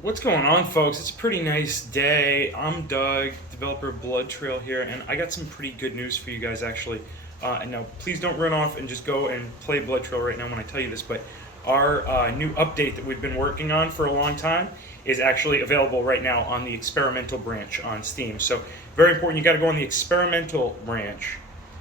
What's going on, folks? It's a pretty nice day. I'm Doug, developer of Blood Trail here, and I got some pretty good news for you guys, actually. And now, please don't run off and just go and play Blood Trail right now when I tell you this, but our new update that we've been working on for a long time is actually available right now on the experimental branch on Steam. So, very important, you got to go on the experimental branch.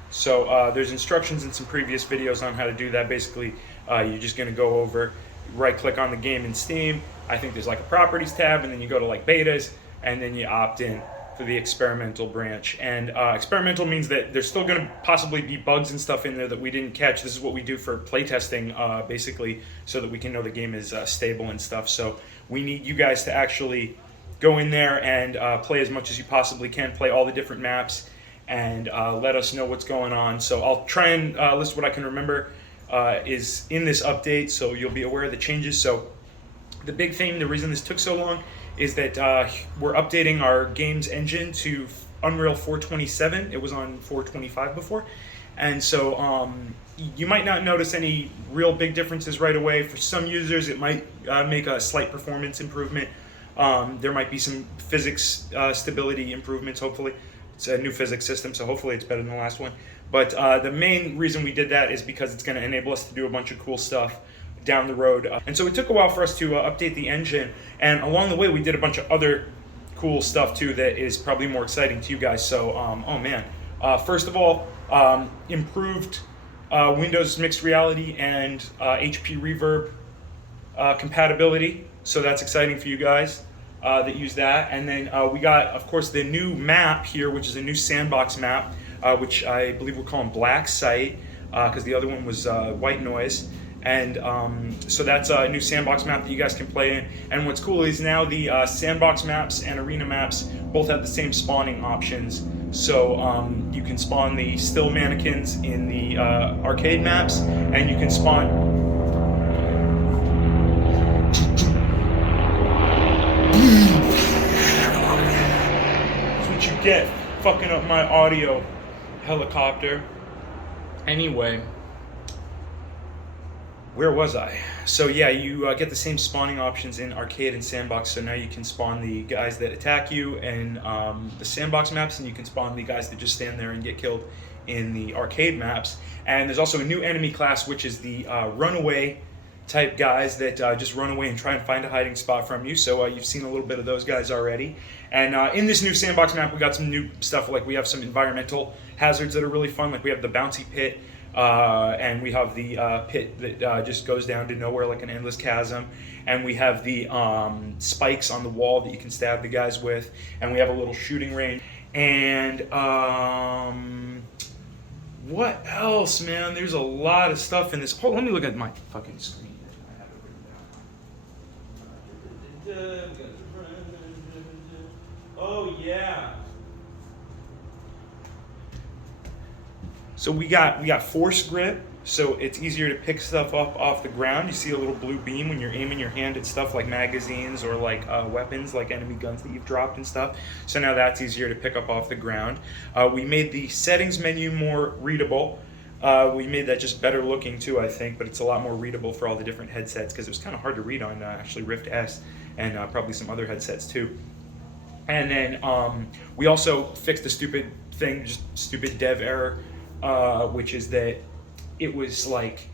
So, there's instructions in some previous videos on how to do that. Basically, you're just going to go over, right click on the game in Steam. I think there's like a properties tab, and then you go to like betas, and then you opt in for the experimental branch. And experimental means that there's still going to possibly be bugs and stuff in there that we didn't catch. This is what we do for playtesting, basically, so that we can know the game is stable and stuff. So we need you guys to actually go in there and play as much as you possibly can, play all the different maps, and let us know what's going on. So I'll try and list what I can remember is in this update, so you'll be aware of the changes. So the big thing, the reason this took so long, is that we're updating our game's engine to Unreal 427. It was on 425 before. And so you might not notice any real big differences right away. For some users, it might make a slight performance improvement. There might be some physics stability improvements, hopefully. It's a new physics system, so hopefully it's better than the last one. But the main reason we did that is because it's going to enable us to do a bunch of cool stuff down the road. And so it took a while for us to update the engine, and along the way we did a bunch of other cool stuff too that is probably more exciting to you guys. So oh man, first of all, improved Windows mixed reality and HP reverb compatibility, so that's exciting for you guys that use that. And then we got, of course, the new map here, which is a new sandbox map, which I believe we're calling Black Site, because the other one was White Noise. And so that's a new sandbox map that you guys can play in. And what's cool is now the sandbox maps and arena maps both have the same spawning options. So you can spawn the still mannequins in the arcade maps, and you can spawn... That's what you get, fucking up my audio, helicopter. Anyway, where was I? So yeah, you get the same spawning options in arcade and sandbox. So now you can spawn the guys that attack you in the sandbox maps, and you can spawn the guys that just stand there and get killed in the arcade maps. And there's also a new enemy class, which is the runaway type guys that just run away and try and find a hiding spot from you. So you've seen a little bit of those guys already. And in this new sandbox map, we got some new stuff. Like we have some environmental hazards that are really fun. Like we have the bouncy pit. And we have the pit that just goes down to nowhere, like an endless chasm. And we have the spikes on the wall that you can stab the guys with. And we have a little shooting range. And what else, man? There's a lot of stuff in this. Hold, let me look at my fucking screen. Oh, yeah. So we got force grip, so it's easier to pick stuff up off the ground. You see a little blue beam when you're aiming your hand at stuff like magazines or like weapons, like enemy guns that you've dropped and stuff. So now that's easier to pick up off the ground. We made the settings menu more readable. We made that just better looking too, I think, but it's a lot more readable for all the different headsets, because it was kind of hard to read on actually Rift S and probably some other headsets too. And then we also fixed the stupid thing, just stupid dev error, which is that it was like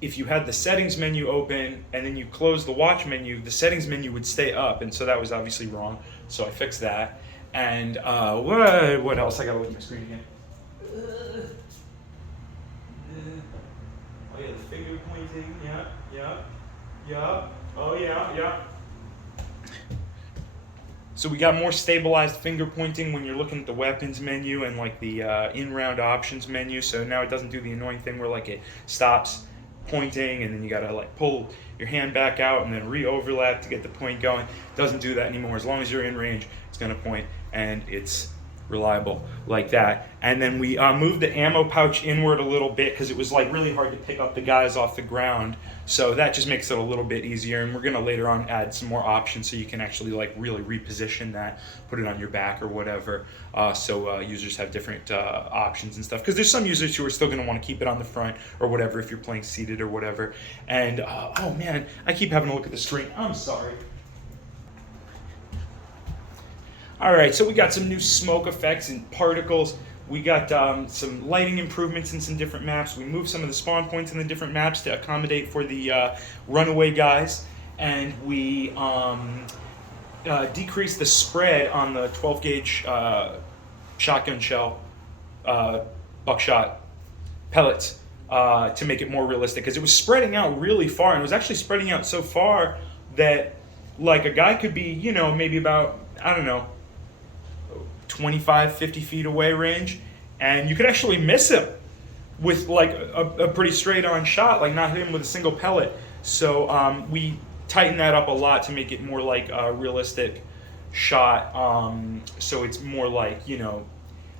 if you had the settings menu open and then you close the watch menu, the settings menu would stay up, and so that was obviously wrong. So I fixed that. And what else? I gotta look at my screen again. Oh yeah, the finger pointing. Yeah. Oh yeah. So we got more stabilized finger pointing when you're looking at the weapons menu and like the in-round options menu. So now it doesn't do the annoying thing where like it stops pointing and then you gotta like pull your hand back out and then re-overlap to get the point going. It doesn't do that anymore. As long as you're in range, it's gonna point, and it's reliable like that. And then we moved the ammo pouch inward a little bit because it was like really hard to pick up the guys off the ground. So that just makes it a little bit easier, and we're gonna later on add some more options so you can actually like really reposition that, put it on your back or whatever, so users have different options and stuff, because there's some users who are still gonna want to keep it on the front or whatever if you're playing seated or whatever. And oh man, I keep having to look at the screen, I'm sorry. All right, so we got some new smoke effects and particles. We got some lighting improvements in some different maps. We moved some of the spawn points in the different maps to accommodate for the runaway guys. And we decreased the spread on the 12 gauge shotgun shell buckshot pellets to make it more realistic, because it was spreading out really far, and it was actually spreading out so far that like a guy could be, you know, maybe about, I don't know, 25, 50 feet away range, and you could actually miss him with like a pretty straight on shot, like not hit him with a single pellet. So we tightened that up a lot to make it more like a realistic shot. So it's more like, you know,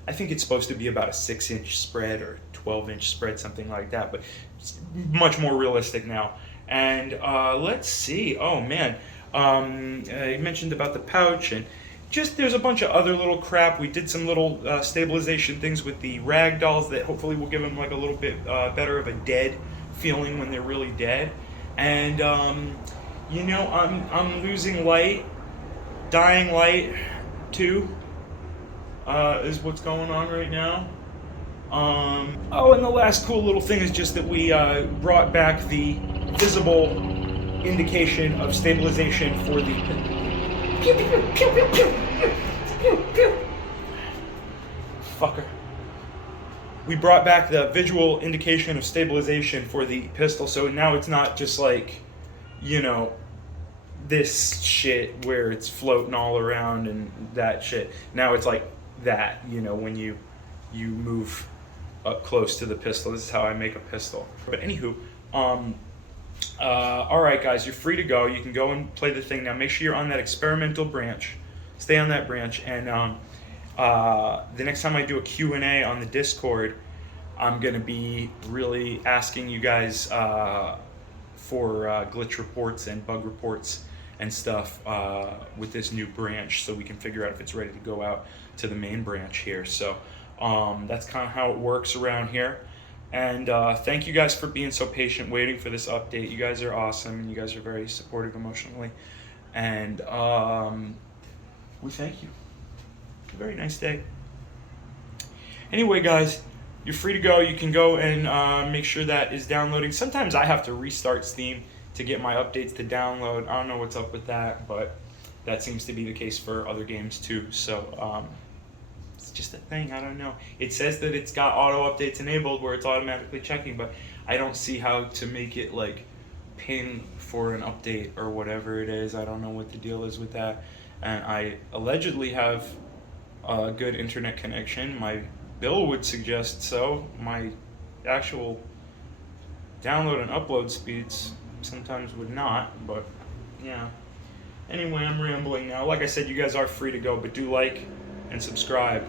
I think it's supposed to be about a 6-inch spread or 12-inch spread, something like that, but it's much more realistic now. And let's see, oh man, I mentioned about the pouch, and just there's a bunch of other little crap. We did some little stabilization things with the rag dolls that hopefully will give them like a little bit better of a dead feeling when they're really dead. And you know, I'm losing light, dying light too, is what's going on right now. Oh, and the last cool little thing is just that we brought back the visible indication of stabilization for the fucker. We brought back the visual indication of stabilization for the pistol, so now it's not just like, you know, this shit where it's floating all around and that shit. Now it's like that, you know, when you move up close to the pistol. This is how I make a pistol. But anywho, all right, guys, you're free to go. You can go and play the thing now. Make sure you're on that experimental branch. Stay on that branch, and the next time I do a Q&A on the Discord, I'm gonna be really asking you guys for glitch reports and bug reports and stuff with this new branch, so we can figure out if it's ready to go out to the main branch here. So that's kind of how it works around here. And thank you guys for being so patient waiting for this update. You guys are awesome, and you guys are very supportive emotionally. And we thank you. A very nice day. Anyway, guys, you're free to go. You can go and make sure that is downloading. Sometimes I have to restart Steam to get my updates to download. I don't know what's up with that, but that seems to be the case for other games too. So it's just a thing. I don't know. It says that it's got auto updates enabled where it's automatically checking, but I don't see how to make it like ping for an update or whatever it is. I don't know what the deal is with that. And I allegedly have a good internet connection. My bill would suggest so. My actual download and upload speeds sometimes would not, but yeah. Anyway, I'm rambling now. Like I said, you guys are free to go, but do like and subscribe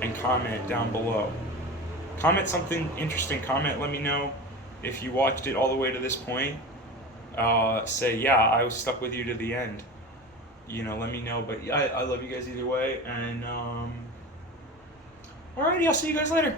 and comment down below. Comment something interesting. Comment, let me know if you watched it all the way to this point. Say, yeah, I was stuck with you to the end. You know, let me know. But I love you guys either way. And alrighty, I'll see you guys later.